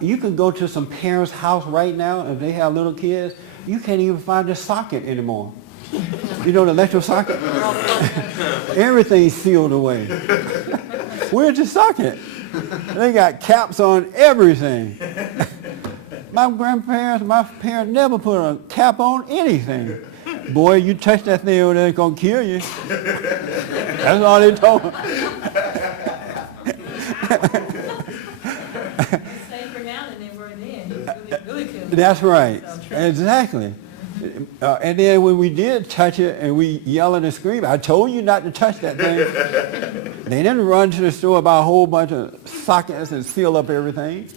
You can go to some parents' house right now, if they have little kids, you can't even find the socket anymore. You know the electrical socket? Everything's sealed away. Where's the socket? They got caps on everything. My parents never put a cap on anything. Boy, you touch that thing over there, it's going to kill you. That's all they told me. Safer now than they were then. Really could. That's right. Exactly. And then when we did touch it and we yelling and screaming, I told you not to touch that thing. They didn't run to the store, buy a whole bunch of sockets and seal up everything.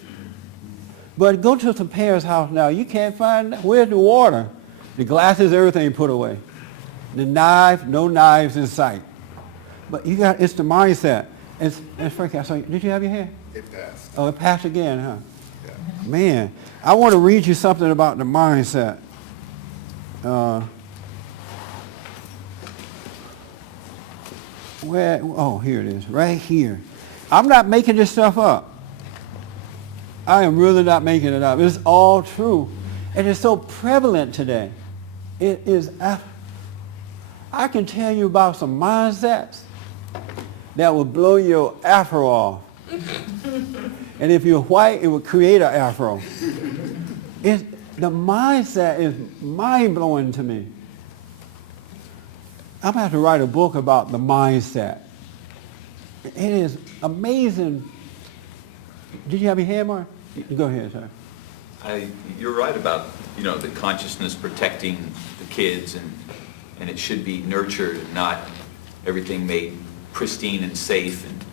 But go to some parents' house now, you can't find, where's the water? The glasses, everything put away. The knife, no knives in sight. But it's the mindset. And Frank, I saw you, did you have your hand? It passed. Oh, it passed again, huh? Yeah. Man, I want to read you something about the mindset. Here it is, right here. I'm not making this stuff up. I am really not making it up. It's all true. And it's so prevalent today. It is, I can tell you about some mindsets that will blow your afro off. And if you're white, it will create an afro. The mindset is mind-blowing to me. I'm going to have to write a book about the mindset. It is amazing. Did you have your hand, Mark? Go ahead, sir. You're right about, the consciousness protecting the kids, and it should be nurtured and not everything made pristine and safe. And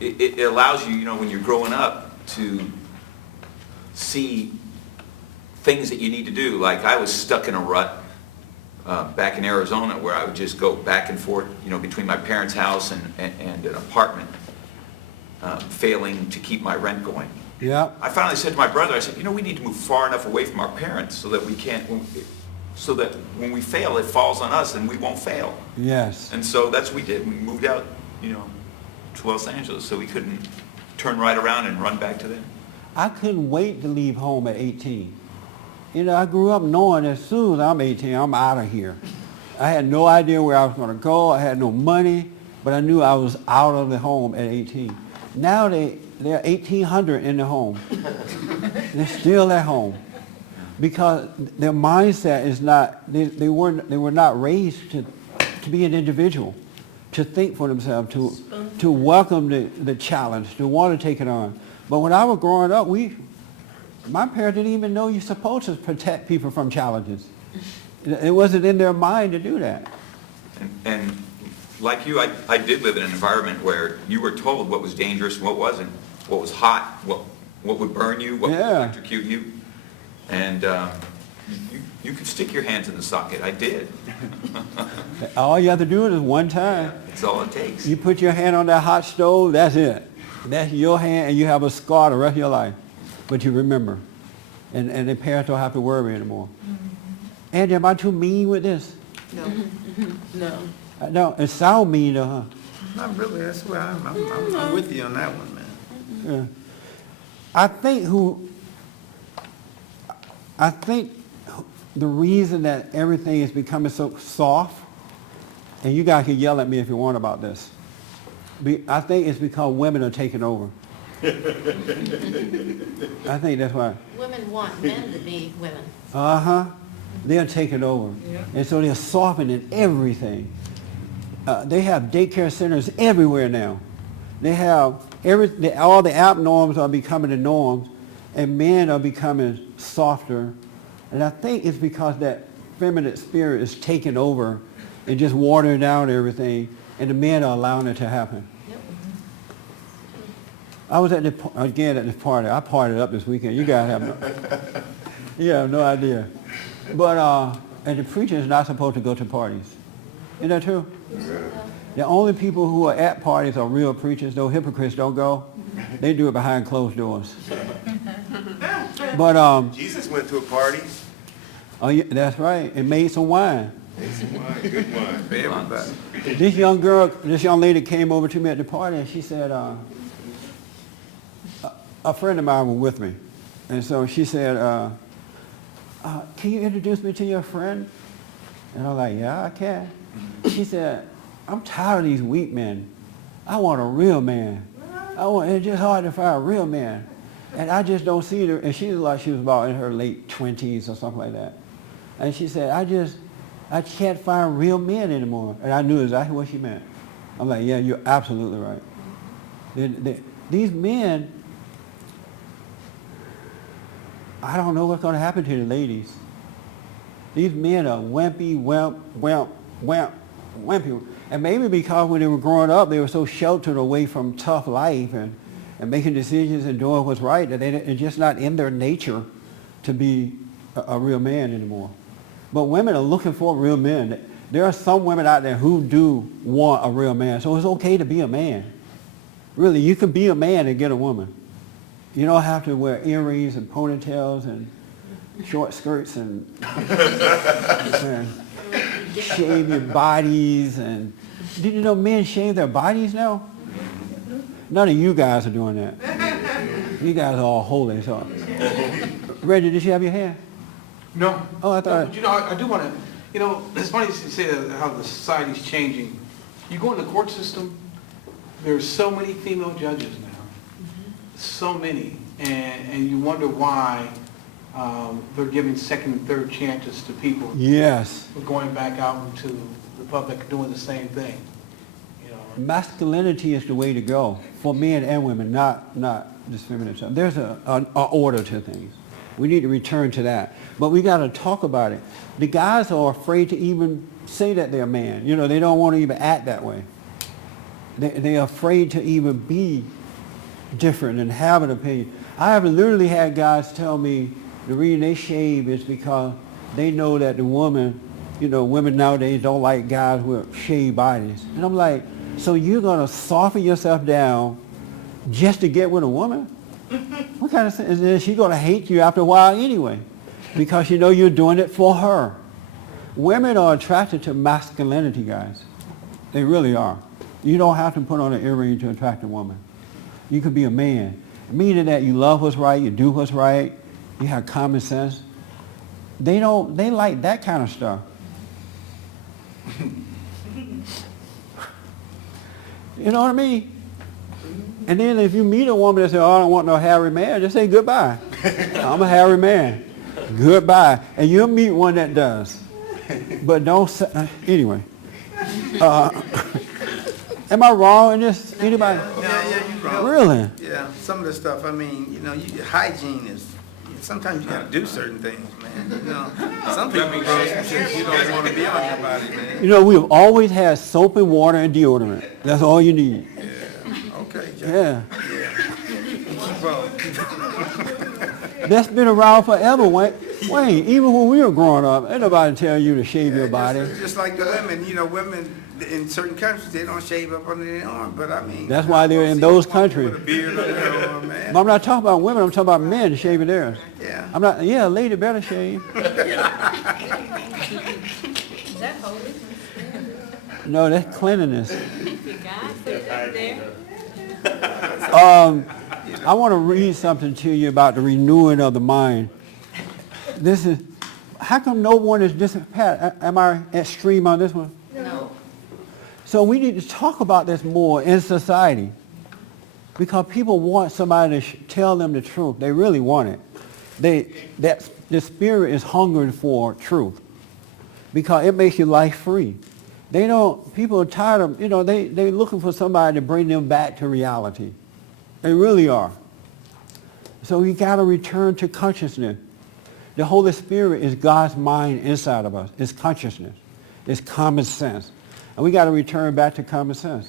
it allows you, when you're growing up, to see things that you need to do. Like I was stuck in a rut back in Arizona where I would just go back and forth, between my parents' house and an apartment, failing to keep my rent going. Yeah. I finally said to my brother, I said, we need to move far enough away from our parents so that so that when we fail, it falls on us and we won't fail. Yes. And so that's what we did. We moved out, to Los Angeles so we couldn't turn right around and run back to them. I couldn't wait to leave home at 18. I grew up knowing as soon as I'm 18, I'm out of here. I had no idea where I was going to go. I had no money, but I knew I was out of the home at 18. Now there are 1,800 in the home. They're still at home because their mindset is not. They were not raised to be an individual, to think for themselves, to welcome the challenge, to want to take it on. But when I was growing up, my parents didn't even know you're supposed to protect people from challenges. It wasn't in their mind to do that. And like you, I did live in an environment where you were told what was dangerous and what wasn't, what was hot, what would burn you, what would electrocute you. And you could stick your hands in the socket. I did. All you have to do is one time. That's all it takes. You put your hand on that hot stove, that's it. That's your hand, and you have a scar the rest of your life. But you remember. And the parents don't have to worry anymore. Angie, am I too mean with this? No. No. No, it sounds mean though, huh? Not really. That's where I'm with you on that one, man. Yeah. I think the reason that everything is becoming so soft, and you guys can yell at me if you want about this, I think it's because women are taking over. I think that's why. Women want men to be women. Uh-huh. They're taking over. Yeah. And so they're softening everything. They have daycare centers everywhere now. They have all the abnorms are becoming the norms, and men are becoming softer. And I think it's because that feminine spirit is taking over and just watering down everything, and the men are allowing it to happen. Yep. I was at this party. I partied up this weekend. You guys have no idea. But and the preacher is not supposed to go to parties. Isn't that true? Yeah. The only people who are at parties are real preachers. Those hypocrites don't go. They do it behind closed doors. But Jesus went to a party. oh yeah, that's right. And made some wine. Made some wine, good wine for everybody. This young lady came over to me at the party and she said, a friend of mine was with me, and so she said, can you introduce me to your friend? And I was like, yeah, I can. She said, I'm tired of these weak men. I want a real man. It's just hard to find a real man. And I just don't see her. And she was like, she was about in her late 20s or something like that. And she said, I can't find real men anymore. And I knew exactly what she meant. I'm like, yeah, you're absolutely right. These men, I don't know what's going to happen to the ladies. These men are wimpy. And maybe because when they were growing up, they were so sheltered away from tough life and making decisions and doing what's right that it's just not in their nature to be a real man anymore. But women are looking for real men. There are some women out there who do want a real man. So it's okay to be a man. Really, you can be a man and get a woman. You don't have to wear earrings and ponytails and short skirts and shave your bodies. And did you know men shave their bodies now? None of you guys are doing that. You guys are all holy. So, Reggie, did you have your hair? No. Oh, I thought. But, I do want to, it's funny you say how the society's changing. You go in the court system, there's so many female judges now. So many. And you wonder why they're giving second and third chances to people. Yes. Going back out into the public doing the same thing. Masculinity is the way to go for men and women, not just feminine. There's an order to things. We need to return to that. But we got to talk about it. The guys are afraid to even say that they're a man. They don't want to even act that way. They're afraid to even be different and have an opinion. I have literally had guys tell me the reason they shave is because they know that the women nowadays don't like guys with shaved bodies. And I'm like, so you're going to soften yourself down just to get with a woman? What kind of thing? Is she going to hate you after a while anyway? Because you're doing it for her. Women are attracted to masculinity, guys. They really are. You don't have to put on an earring to attract a woman. You could be a man. Meaning that you love what's right, you do what's right, you have common sense. They like that kind of stuff. You know what I mean? And then if you meet a woman that says, oh, I don't want no hairy man, just say goodbye. I'm a hairy man. Goodbye. And you'll meet one that does. But don't say, anyway. Am I wrong in this? Anybody? Yeah, you're wrong. Really? Yeah, some of the stuff, hygiene is, sometimes you gotta do certain things, man. Some people grow some shit you don't want to be on your body, man. We've always had soap and water and deodorant. That's all you need. Yeah, okay, Jack. Yeah. Keep on. That's been around forever, Wayne. Even when we were growing up, ain't nobody tell you to shave your body. Just like the women, women in certain countries, they don't shave up under their arm, but That's why they're in those countries. With a beard under their arm, man. But I'm not talking about women, I'm talking about men shaving theirs. Yeah. A lady better shave. Is that holy? No, that's cleanliness. Did God say that there? I want to read something to you about the renewing of the mind. How come no one is Pat, am I extreme on this one? No. So we need to talk about this more in society because people want somebody to tell them the truth. They really want it. The spirit is hungering for truth because it makes your life free. People are tired of, they're looking for somebody to bring them back to reality. They really are. So we got to return to consciousness. The Holy Spirit is God's mind inside of us. It's consciousness. It's common sense. And we got to return back to common sense.